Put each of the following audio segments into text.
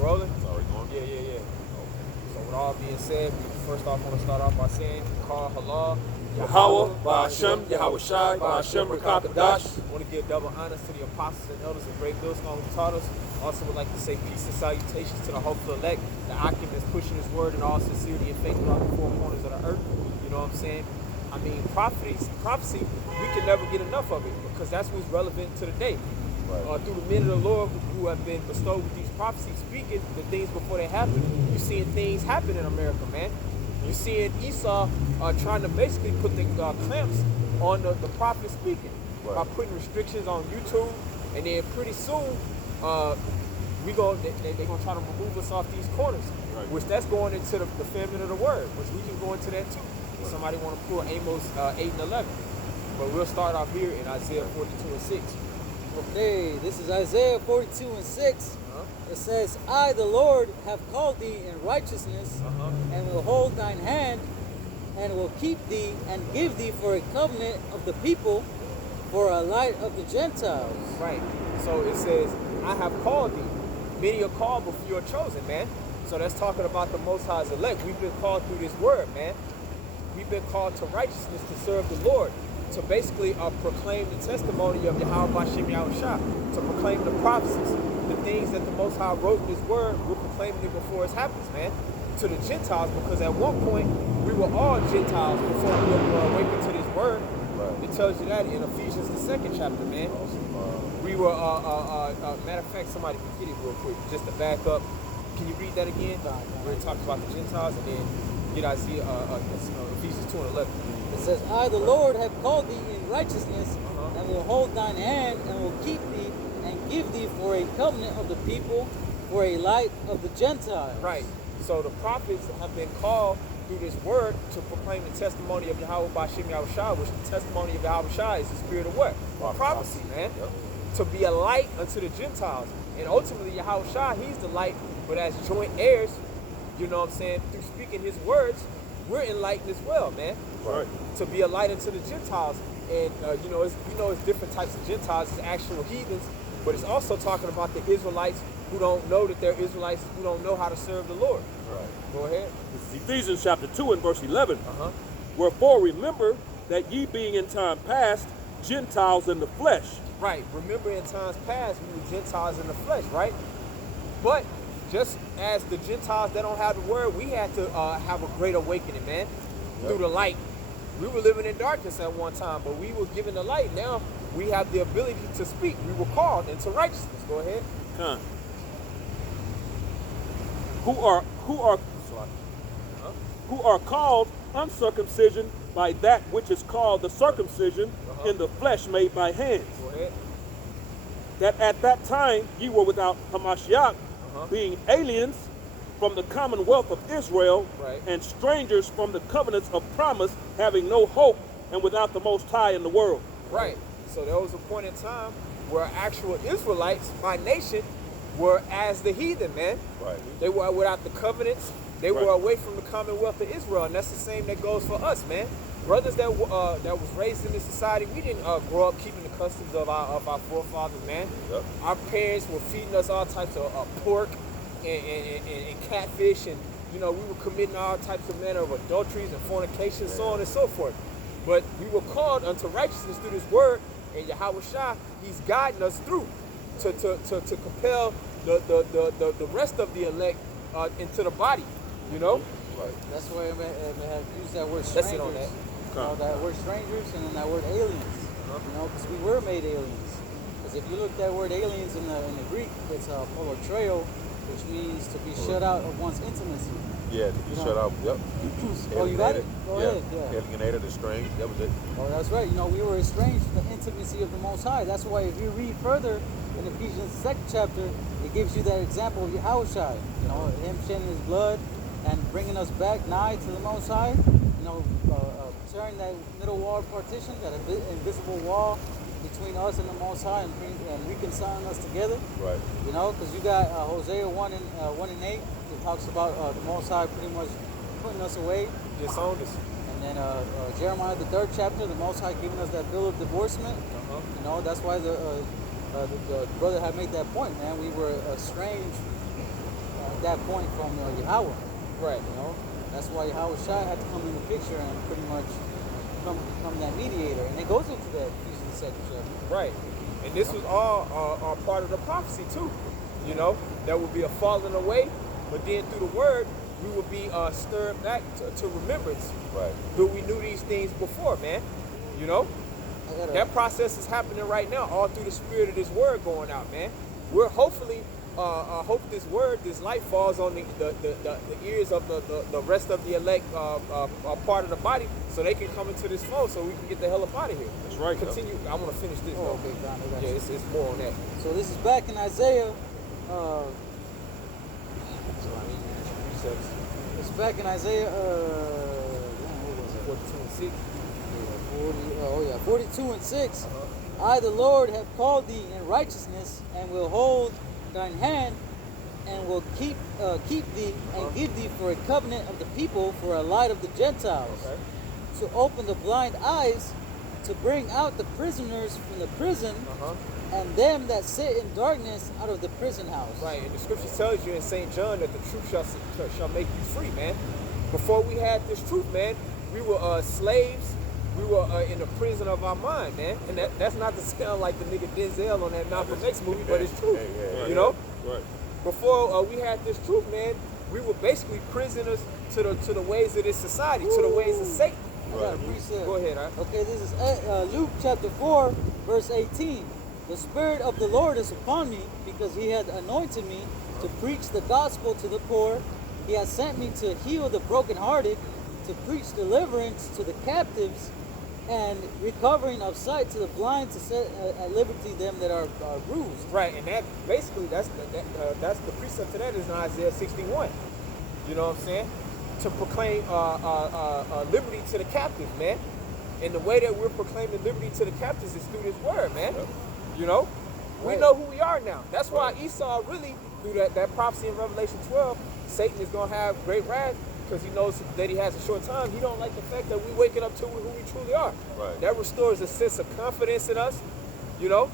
rolling? Sorry, going? Yeah. So with all being said, we first off want to start off by saying, call halal, YAHAWAH, by Hashem, YAHAWASHI, by Hashem, Rakakadash. I want to give double honors to the apostles and elders and great millstones who taught us. Also would like to say peace and salutations to the hopeful elect, the Akim that's pushing his word in all sincerity and faith throughout the four corners of the earth. You know what I'm saying? I mean, prophecy, we can never get enough of it because that's what's relevant to the day. Right. Through the men of the Lord who have been bestowed with these prophecies, speaking the things before they happen, you're seeing things happen in America, man. You're seeing Esau trying to basically put the clamps on the prophet speaking by putting restrictions on YouTube, and then pretty soon they're gonna try to remove us off these corners, which that's going into the famine of the word, which we can go into that too. If somebody want to pull Amos 8 and 11, but we'll start off here in Isaiah 42 and 6. Okay, this is Isaiah 42 and 6. It says, I, the Lord, have called thee in righteousness, and will hold thine hand, and will keep thee, and give thee for a covenant of the people, for a light of the Gentiles. Right. So it says, I have called thee. Many are called, but few are chosen, man. So that's talking about the Most High's elect. We've been called through this word, man. We've been called to righteousness to serve the Lord, to basically proclaim the testimony of YAHAWASHI, to proclaim the prophecies, the things that the Most High wrote in His word. We're proclaiming it before it happens, man, to the Gentiles, because at one point we were all Gentiles before we were awakened to this word. It tells you that in Ephesians the 2nd chapter, man. We were, matter of fact, somebody can get it real quick, just to back up. Can you read that again? Where it talks about the Gentiles, and then get Isaiah, Ephesians 2 and 11. It says, I, the Lord, have called thee in righteousness, and will hold thine hand, and will keep thee, and give thee for a covenant of the people, for a light of the Gentiles. Right. So the prophets have been called through this word to proclaim the testimony of YAHAWASHI, which the testimony of YAHAWASHI is the spirit of what? Prophecy, man. Yep. To be a light unto the Gentiles. And ultimately, YAHAWASHI, He's the light, but as joint heirs, you know what I'm saying, through speaking His words, we're enlightened as well, man. Right. To be a light unto the Gentiles. And, it's different types of Gentiles. It's actual heathens, but it's also talking about the Israelites who don't know that they're Israelites, who don't know how to serve the Lord. Right. Go ahead. This is Ephesians chapter 2 and verse 11. Wherefore remember that ye being in time past Gentiles in the flesh. Right. Remember in times past we were Gentiles in the flesh, right? But just as the Gentiles that don't have the word, we had to have a great awakening, man, through the light. We were living in darkness at one time, but we were given the light. Now we have the ability to speak. We were called into righteousness. Go ahead. Who are called uncircumcision by that which is called the circumcision in the flesh made by hands. Go ahead. That at that time ye were without Hamashiach, being aliens from the commonwealth of Israel, and strangers from the covenants of promise, having no hope, and without the Most High in the world. Right. So there was a point in time where actual Israelites by nation were as the heathen, man. Right. They were without the covenants. They were away from the commonwealth of Israel, and that's the same that goes for us, man. Brothers that was raised in this society, we didn't grow up keeping the customs of our forefathers, man. Yep. Our parents were feeding us all types of pork and catfish, and we were committing all types of manner of adulteries and fornication, so on and so forth. But we were called unto righteousness through this word, and YAHAWASHI, He's guiding us through to compel the rest of the elect into the body, Right. That's why I have used that word strangers. That's it on that. That word strangers and then that word aliens. Because we were made aliens. Because if you look at that word aliens in the Greek, it's polotreo, which means to be shut out of one's intimacy. Yeah, to be shut out. Yep. Oh, you got it? Go ahead. Yeah. Alienated, estranged. That was it. Oh, that's right. We were estranged from the intimacy of the Most High. That's why if you read further in Ephesians 2nd chapter, it gives you that example of YAHAWASHI. Him shedding His blood and bringing us back nigh to the Most High. Tearing that middle wall partition, that invisible wall between us and the Most High, and reconciling us together. Right. Because you got Hosea 1 and 8. It talks about the Most High pretty much putting us away. Disowned us. And then Jeremiah the 3rd chapter, the Most High giving us that bill of divorcement. That's why the brother had made that point, man. We were estranged at that point from Yahweh. Right. You know, that's why Yahawashi had to come in the picture and pretty much become that mediator. And it goes into that Ephesians 2nd chapter. Right. And this was all part of the prophecy too. You know, there would be a falling away, but then through the word, we would be stirred back to remembrance. Right. But we knew these things before, man. You know? That process is happening right now, all through the spirit of this word going out, man. We're hopefully, hope this word, this light falls on the ears of the rest of the elect part of the body, so they can come into this flow, so we can get the hell up out of here. That's right. Continue. I want to finish this. Oh, okay, Don, I got you. It's more on that. So this is back in Isaiah. It's back in Isaiah. What was it? 42 and 6. 42 and 6. I, the Lord, have called thee in righteousness, and will hold thine hand, and will keep thee, and give thee for a covenant of the people, for a light of the Gentiles, to open the blind eyes, to bring out the prisoners from the prison, and them that sit in darkness out of the prison house. Right, and the scripture tells you in St. John that the truth shall make you free, man. Before we had this truth, man, we were slaves. We were in the prison of our mind, man. And that's not to sound like the nigga Denzel on that Malcolm X movie, but it's true. You know? Right. Before we had this truth, man, we were basically prisoners to the ways of this society, to the ways of Satan. I got a precept. Go ahead, huh? Okay, this is Luke chapter 4, verse 18. The Spirit of the Lord is upon me, because he hath anointed me to preach the gospel to the poor. He hath sent me to heal the brokenhearted, to preach deliverance to the captives, and recovering of sight to the blind, to set at liberty them that are bruised. Right, and that basically that's the precept to that is in Isaiah 61. You know what I'm saying? To proclaim liberty to the captives, man. And the way that we're proclaiming liberty to the captives is through this word, man. You know, we know who we are now. That's why Esau really, through that prophecy in Revelation 12, Satan is gonna have great wrath, because he knows that he has a short time. He don't like the fact that we waking up to who we truly are. Right. That restores a sense of confidence in us. You know,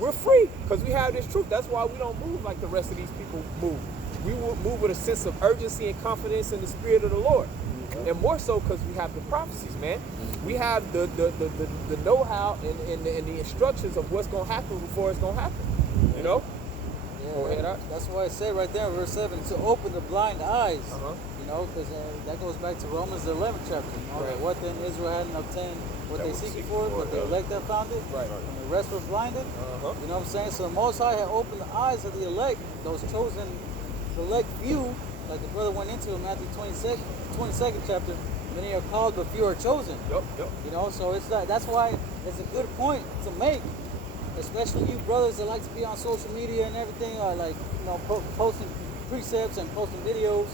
we're free because we have this truth. That's why we don't move like the rest of these people move. We will move with a sense of urgency and confidence in the spirit of the Lord, and more so because we have the prophecies, man. We have the know-how and the instructions of what's gonna happen before it's gonna happen. You know. Go ahead, that's why I say right there in verse 7, to open the blind eyes. You know, because that goes back to Romans the 11th chapter. You know, that what then Israel hadn't obtained what they seek for, but the elect have found it, and the rest were blinded. You know what I'm saying? So the Most High had opened the eyes of the elect, those chosen select few, like the brother went into in Matthew 22nd chapter. Many are called, but few are chosen. You know, so it's that's why it's a good point to make. Especially you brothers that like to be on social media and everything, like, you know, posting precepts and posting videos.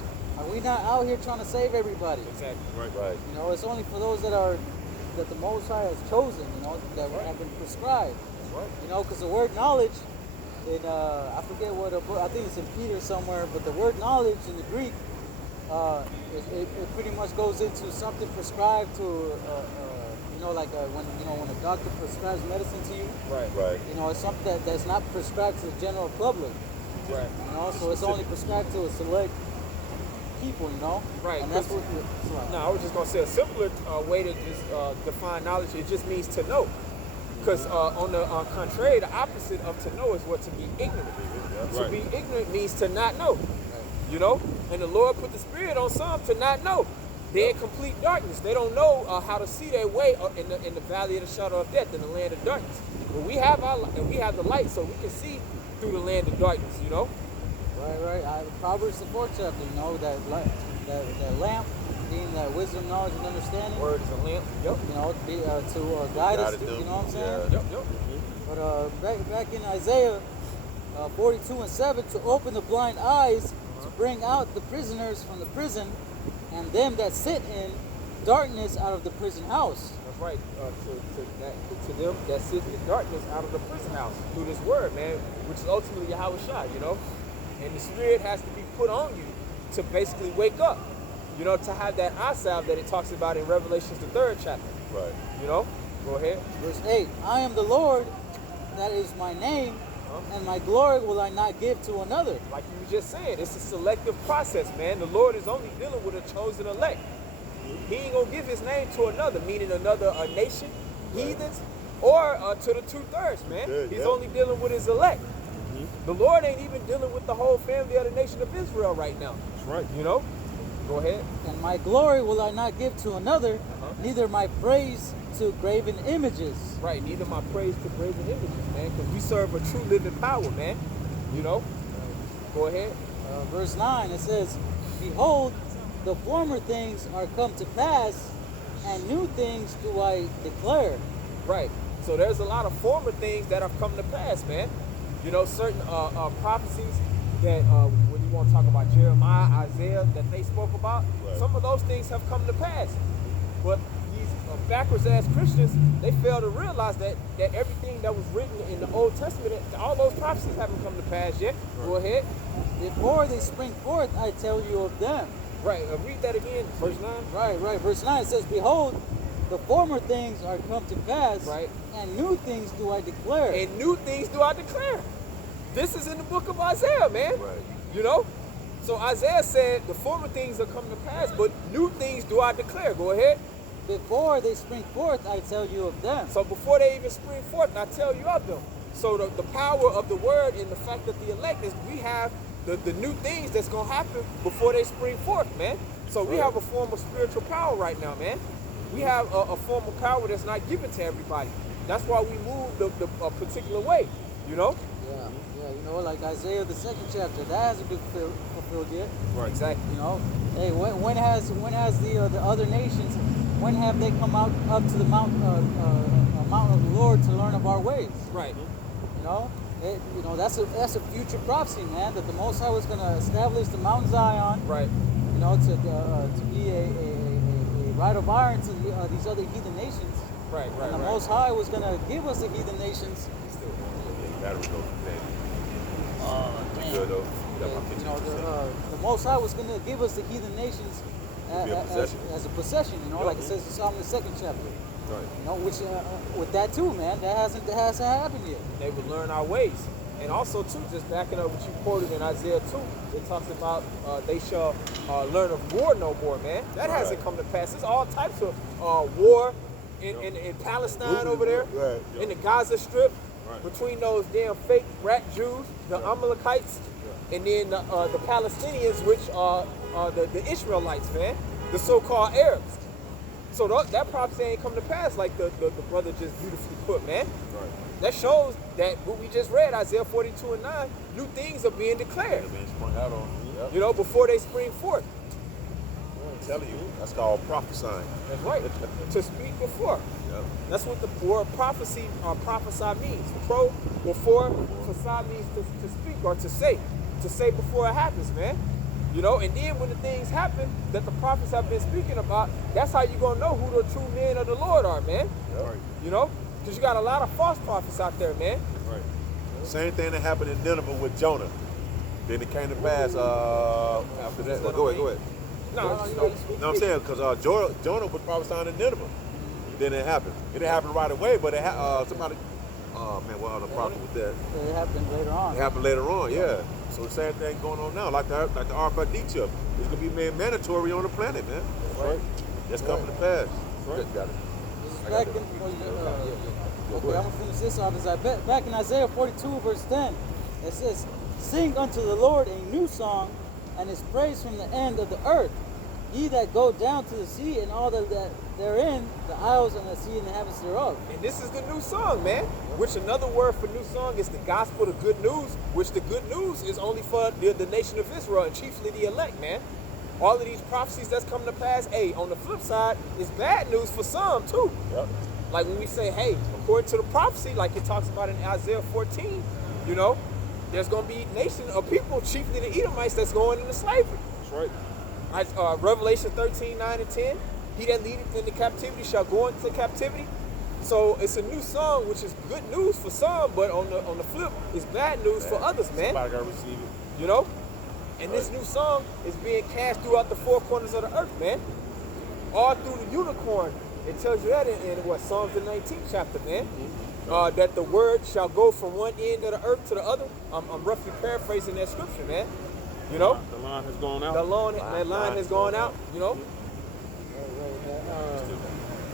We're not out here trying to save everybody. Exactly. Right. You know, it's only for those that the Most High has chosen, you know, that have been prescribed. You know, because the word knowledge, in I forget what I think it's in Peter somewhere, but the word knowledge in the Greek, it pretty much goes into something prescribed to. You know, like when a doctor prescribes medicine to you, Right. you know, it's something that's not prescribed to the general public. Right. You know, so it's only prescribed to a select people, you know? Right. And that's what No, I was just gonna say a simpler way to just define knowledge. It just means to know. Because on the contrary, the opposite of to know is what to be ignorant. To be ignorant means to not know. You know, and the Lord put the Spirit on some to not know. They're in complete darkness. They don't know how to see their way in the valley of the shadow of death, in the land of darkness. But we have we have the light, so we can see through the land of darkness. You know. Right. Proverbs the 4th chapter. You know that lamp being that wisdom, knowledge, and understanding. Word is a lamp. Yep. You know, to guide us. You know what I'm saying? Yep. But back in Isaiah 42 and 7, to open the blind eyes, to bring out the prisoners from the prison, and them that sit in darkness out of the prison house. That's right. To them that sit in darkness out of the prison house through this word, man, which is ultimately YAHAWASHI, you know. And the Spirit has to be put on you to basically wake up, you know, to have that eye salve that it talks about in Revelations the 3rd chapter. Right. You know. Go ahead. Verse 8. I am the Lord, that is my name, and my glory will I not give to another. Like you were just saying, it's a selective process, man. The Lord is only dealing with a chosen elect. He ain't gonna give his name to another, meaning another nation, heathens, or to the 2/3, man. He's only dealing with his elect. The Lord ain't even dealing with the whole family of the nation of Israel right now. That's right. You know? Go ahead. And my glory will I not give to another, neither my praise to graven images. Right, neither my praise to graven images, man, because we serve a true living power, man. You know? Go ahead. Verse 9, it says, behold, the former things are come to pass, and new things do I declare. Right. So there's a lot of former things that have come to pass, man. You know, certain prophecies that when you want to talk about Jeremiah, Isaiah, that they spoke about, some of those things have come to pass. But these backwards ass Christians, they fail to realize that everything that was written in the Old Testament, all those prophecies haven't come to pass yet. Go ahead. Before they spring forth, I tell you of them. Right. Read that again, verse 9. Right. Verse 9, it says, behold, the former things are come to pass, and new things do I declare. And new things do I declare. This is in the book of Isaiah, man. Right. You know? So Isaiah said, the former things are come to pass, but new things do I declare. Go ahead. Before they spring forth, I tell you of them. So before they even spring forth, I tell you of them. So the power of the word and the fact that the elect is, we have the new things that's going to happen before they spring forth, man. So we have a form of spiritual power right now, man. We have a form of power that's not given to everybody. That's why we move a particular way, you know? Yeah, you know, like Isaiah, the 2nd chapter, that hasn't been fulfilled yet. Right, exactly. You know, hey, when has the other nations, when have they come out up to the mountain of the Lord to learn of our ways? Right. You know, that's a future prophecy, man. That the Most High was going to establish the Mount Zion. Right. You know, to be a rod of iron to these other heathen nations. Right. And the Most High was going to give us the heathen nations. Good though. You know, the Most High was going to give us the heathen nations as a possession. You know, like it says in Psalm the 2nd chapter. Right. You know, which with that too, man, that hasn't happened yet. They would learn our ways. And also too, just backing up what you quoted in Isaiah 2, it talks about they shall learn of war no more, man. That hasn't come to pass. There's all types of war in Palestine over there, in the Gaza Strip, between those damn fake rat Jews, the Amalekites, and then the Palestinians, which are the Israelites, man, the so-called Arabs. So that prophecy ain't come to pass like the brother just beautifully put, man. Right. That shows that what we just read, Isaiah 42 and 9, new things are being declared. They're being sprung out on. Yep. You know, before they spring forth. I'm telling you, that's called prophesying. That's right. To speak before. Yep. That's what the word prophecy or prophesy means. Pro, before, facade means to speak or to say. To say before it happens, man. You know, and then when the things happen that the prophets have been speaking about, that's how you're going to know who the true men of the Lord are, man. Yep. You know? Because you got a lot of false prophets out there, man. Right. Same thing that happened in Nineveh with Jonah. Then it came to pass after that. Well, go ahead. No, I'm saying because Jonah was prophesying in Nineveh. Then it happened. It didn't happen right away, but it somebody. Oh man, what other prophet was that? It happened later on. It happened later on, yeah. So the same thing going on now, like the RFID chip. It's gonna be made mandatory on the planet, man. Right. That's coming to pass. Right. Got it. Back in, I'm gonna finish this off. Back in Isaiah 42, verse 10, it says, "Sing unto the Lord a new song, and His praise from the end of the earth. Ye that go down to the sea, and all that therein, the isles and the sea and the heavens thereof." And this is the new song, man. Which another word for new song is the gospel, the good news, which the good news is only for the nation of Israel and chiefly the elect, man. All of these prophecies that's come to pass, hey, on the flip side, is bad news for some too. Yep. Like when we say, hey, according to the prophecy, like it talks about in Isaiah 14, you know, there's going to be nation of people, chiefly the Edomites, that's going into slavery. That's right. Revelation 13, 9 and 10, he that leadeth into captivity shall go into captivity. So it's a new song, which is good news for some, but on the flip, it's bad news for others, man. Somebody got to receive it. You know? And this new song is being cast throughout the four corners of the earth, man. All through the unicorn. It tells you that in what, Psalms the 19th chapter, man. that the word shall go from one end of the earth to the other. I'm roughly paraphrasing that scripture, man. You know, The line has gone out. that line has gone out. You know,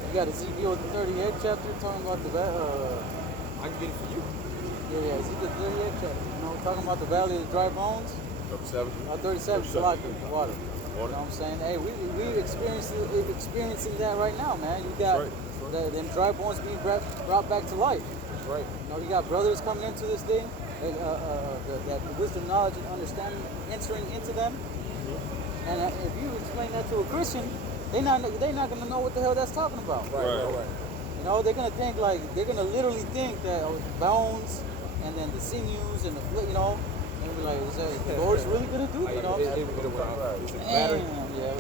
You got Ezekiel the 38th chapter talking about the I can get it for you. yeah, Ezekiel 38th chapter. You know, talking about the valley of the dry bones. 37. 37 water. You know what I'm saying? Hey, we experiencing that right now, man. You got them dry bones being brought back to life. That's right. You know, you got brothers coming into this thing, that wisdom, knowledge, and understanding entering into them. And if you explain that to a Christian, they're not gonna know what the hell that's talking about. Right. You know, they're gonna literally think that the bones and then the sinews and the you know, and be like, is that the Lord's really gonna do? You know, It's a matter. yeah,